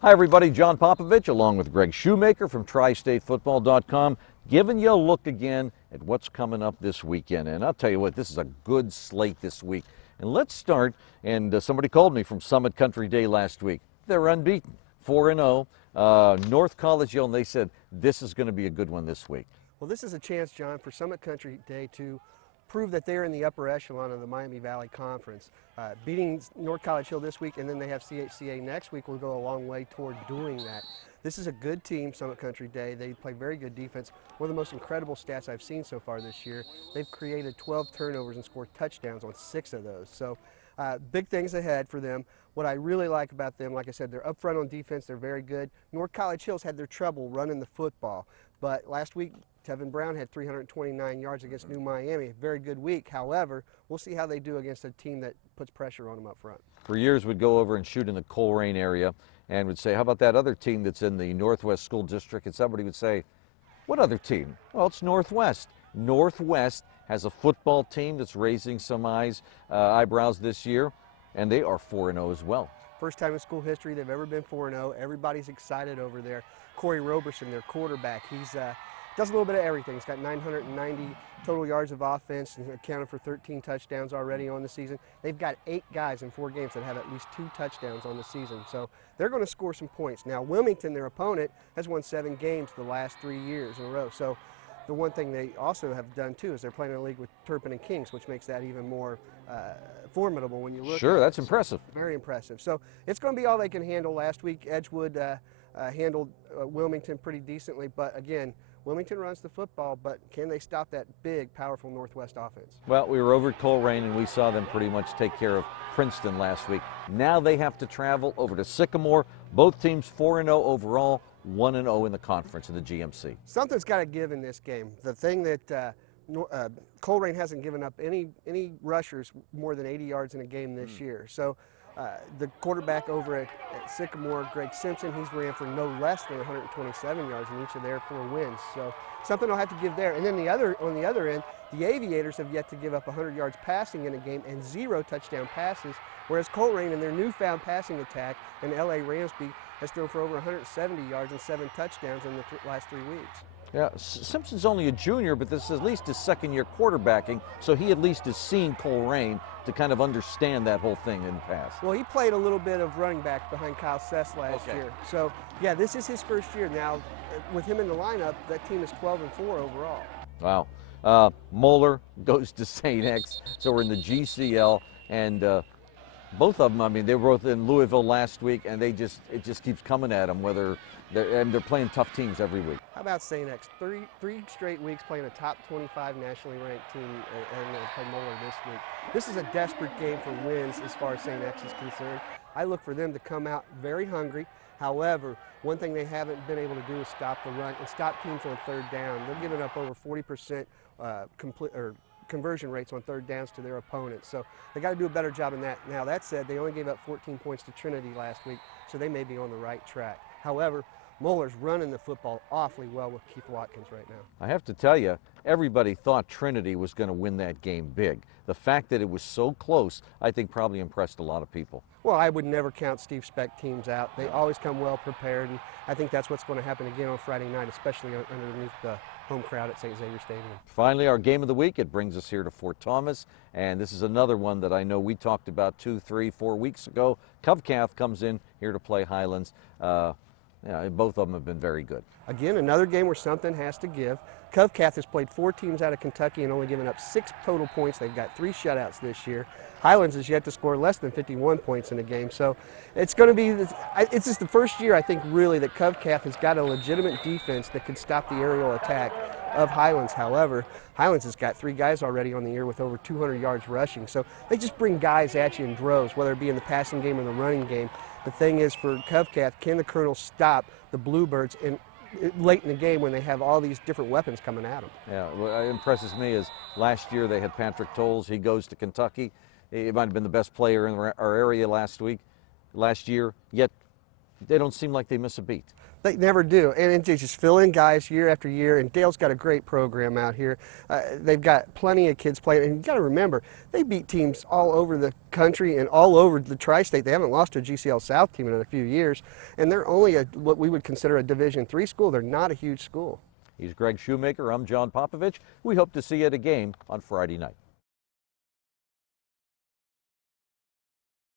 Hi everybody, John Popovich along with Greg Shoemaker from TriStateFootball.com giving you a look again at what's coming up this weekend. And I'll tell you what, this is a good slate this week. And let's start, and somebody called me from Summit Country Day last week. They're unbeaten, 4-0, North College Hill, and they said this is going to be a good one this week. Well, this is a chance, John, for Summit Country Day to prove that they're in the upper echelon of the Miami Valley Conference. Beating North College Hill this week, and then they have CHCA next week, will go a long way toward doing that. This is a good team, Summit Country Day. They play very good defense. One of the most incredible stats I've seen so far this year. They've created 12 turnovers and scored touchdowns on 6 of those. So big things ahead for them. What I really like about them, like I said, they're up front on defense. They're very good. North College Hill's had their trouble running the football, but last week Tevin Brown had 329 yards against New Miami. Very good week. However, we'll see how they do against a team that puts pressure on them up front. For years, we'd go over and shoot in the Colerain area and would say, how about that other team that's in the Northwest School District? And somebody would say, what other team? Well, it's Northwest. Northwest has a football team that's raising some eyebrows this year, and they are 4-0 as well. First time in school history they've ever been 4-0. Everybody's excited over there. Corey Roberson, their quarterback, he's does a little bit of everything. He's got 990 total yards of offense and accounted for 13 touchdowns already on the season. They've got 8 guys in 4 games that have at least 2 touchdowns on the season. So they're going to score some points. Now Wilmington, their opponent, has won 7 games the last 3 years in a row. So the one thing they also have done too is they're playing in a league with Turpin and Kings, which makes that even more formidable when you look. Sure, that's impressive. Very impressive. So it's going to be all they can handle. Last week Edgewood handled Wilmington pretty decently, but again, Wilmington runs the football, but can they stop that big, powerful Northwest offense? Well, we were over at Colerain, and we saw them pretty much take care of Princeton last week. Now they have to travel over to Sycamore. Both teams 4-0 overall, 1-0 in the conference in the GMC. Something's got to give in this game. The thing that Colerain hasn't given up any rushers more than 80 yards in a game this year. So the quarterback over at Sycamore, Greg Simpson, he's ran for no less than 127 yards in each of their 4 wins. So something will have to give there. And then on the other end, the Aviators have yet to give up 100 yards passing in a game and 0 touchdown passes, whereas Colerain in their newfound passing attack and L.A. Ramsby has thrown for over 170 yards and 7 touchdowns in the last 3 weeks. Yeah, Simpson's only a junior, but this is at least his second-year quarterbacking, so he at least has seen Colerain to kind of understand that whole thing in the past. Well, he played a little bit of running back behind Kyle Sess last year. So, yeah, this is his first year. Now, with him in the lineup, that team is 12-4 overall. Wow. Moeller goes to St. X, so we're in the GCL, and both of them, I mean, they were both in Louisville last week, and it just keeps coming at them, they're playing tough teams every week. How about St. X? Three straight weeks playing a top 25 nationally ranked team, and they play Moeller this week. This is a desperate game for wins as far as St. X is concerned. I look for them to come out very hungry. However, one thing they haven't been able to do is stop the run and stop teams on 3rd down. They're giving up over 40% conversion rates on 3rd downs to their opponents. So they got to do a better job in that. Now that said, they only gave up 14 points to Trinity last week, so they may be on the right track. However, Moeller's running the football awfully well with Keith Watkins right now. I have to tell you, everybody thought Trinity was going to win that game big. The fact that it was so close, I think probably impressed a lot of people. Well, I would never count Steve Speck teams out. They always come well prepared, and I think that's what's going to happen again on Friday night, especially underneath the home crowd at St. Xavier Stadium. Finally, our game of the week, it brings us here to Fort Thomas, and this is another one that I know we talked about 2, 3, 4 weeks ago. Covcath comes in here to play Highlands. Yeah, both of them have been very good. Again, another game where something has to give. Covcath has played 4 teams out of Kentucky and only given up 6 total points. They've got 3 shutouts this year. Highlands has yet to score less than 51 points in a game. So it's going to be, it's just the first year, I think, really, that Covcath has got a legitimate defense that could stop the aerial attack of Highlands. However, Highlands has got 3 guys already on the year with over 200 yards rushing. So they just bring guys at you in droves, whether it be in the passing game or the running game. The thing is, for Covcath, can the Colonels stop the Bluebirds late in the game when they have all these different weapons coming at them? Yeah, what impresses me is last year they had Patrick Tolles. He goes to Kentucky. He might have been the best player in our area last year, yet they don't seem like they miss a beat. They never do, and they just fill in guys year after year, and Dale's got a great program out here. They've got plenty of kids playing, and you got to remember, they beat teams all over the country and all over the tri-state. They haven't lost to a GCL South team in a few years, and they're only what we would consider a Division III school. They're not a huge school. He's Greg Shoemaker. I'm John Popovich. We hope to see you at a game on Friday night.